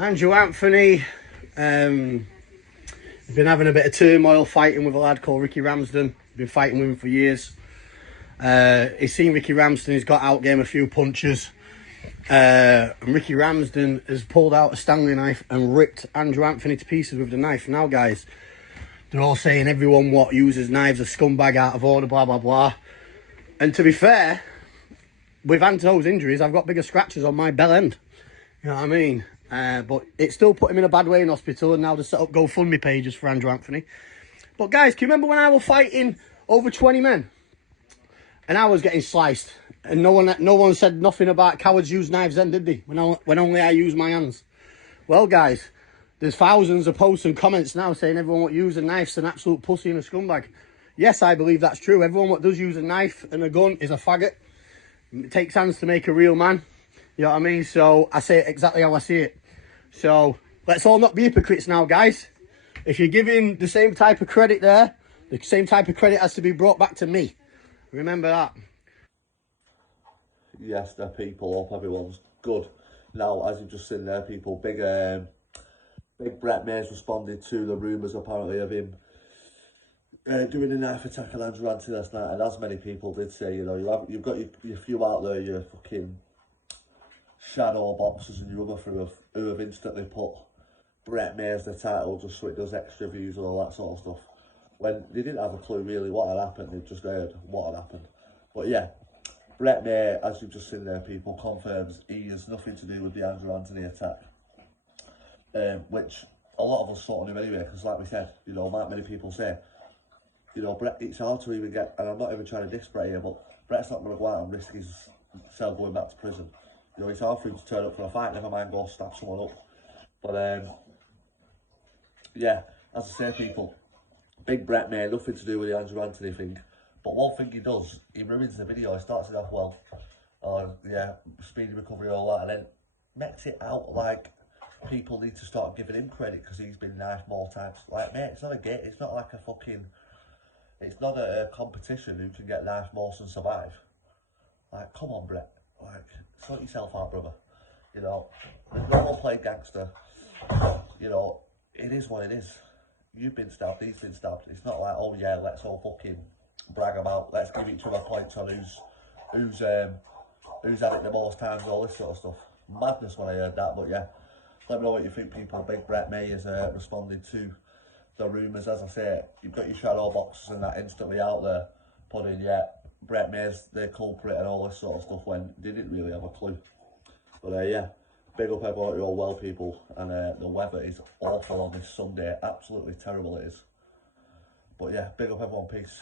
Andrew Antony, been having a bit of turmoil fighting with a lad called Ricky Ramsden. Been fighting with him for years. He's seen Ricky Ramsden, he's got out, gave him a few punches. And Ricky Ramsden has pulled out a Stanley knife and ripped Andrew Antony to pieces with the knife. Now, guys, they're all saying everyone what uses knives a scumbag, out of order, blah, blah, blah. And to be fair, with Anto's injuries, I've got bigger scratches on my bell end. You know what I mean? But it still put him in a bad way in hospital, and now they set up GoFundMe pages for Andrew Antony. But guys, can you remember when I was fighting over 20 men? And I was getting sliced, and no one said nothing about cowards use knives then, did they? When only I use my hands. Well, guys, there's thousands of posts and comments now saying everyone what uses a knife's an absolute pussy and a scumbag. Yes, I believe that's true. Everyone what does use a knife and a gun is a faggot. It takes hands to make a real man. You know what I mean? So I say it exactly how I see it. So let's all not be hypocrites now, guys. If you're giving the same type of credit there, the same type of credit has to be brought back to me. Remember that. Yes, they're people. Hope everyone's good. Now, as you've just seen there, people, big Brett Mays responded to the rumours apparently of him doing a knife attack on Andrew Antony last night, and as many people did say, you know, you've got your few out there, your fucking shadow boxers and your other who have instantly put Brett Mays the title just so it does extra views and all that sort of stuff, when they didn't have a clue really what had happened. They'd just heard what had happened. But yeah, Brett May, as you've just seen there, people, confirms he has nothing to do with the Andrew Antony attack, which a lot of us sort of knew anyway, because like we said, you know, like many people say, you know, Brett, it's hard to even get, and I'm not even trying to diss Brett here, but Brett's not going to go out and risk his self going back to prison. You know, it's hard for him to turn up for a fight, never mind go stab someone up. But yeah, as I say, people, big Brett May, nothing to do with the Andrew Antony thing. But one thing he does, he ruins the video. He starts it off well, yeah, speedy recovery, all that, and then makes it out like people need to start giving him credit because he's been knifed more times. Like, mate, it's not a game. It's not like a fucking. It's not a competition who can get knifed more and survive. Like, come on, Brett. Like, sort yourself out, brother. You know, there's no one playing gangster. You know, it is what it is. You've been stabbed, he's been stabbed. It's not like, oh yeah, let's all fucking brag about, let's give each other points on who's had it the most times, all this sort of stuff. Madness when I heard that, but yeah. Let me know what you think, people. Big Brett May has responded to the rumours. As I say, you've got your shadow boxes and that instantly out there putting, yeah, Brett May's the culprit and all this sort of stuff when they didn't really have a clue. But yeah, big up everyone, you're all well, people. And the weather is awful on this Sunday, absolutely terrible it is. But yeah, big up everyone, peace.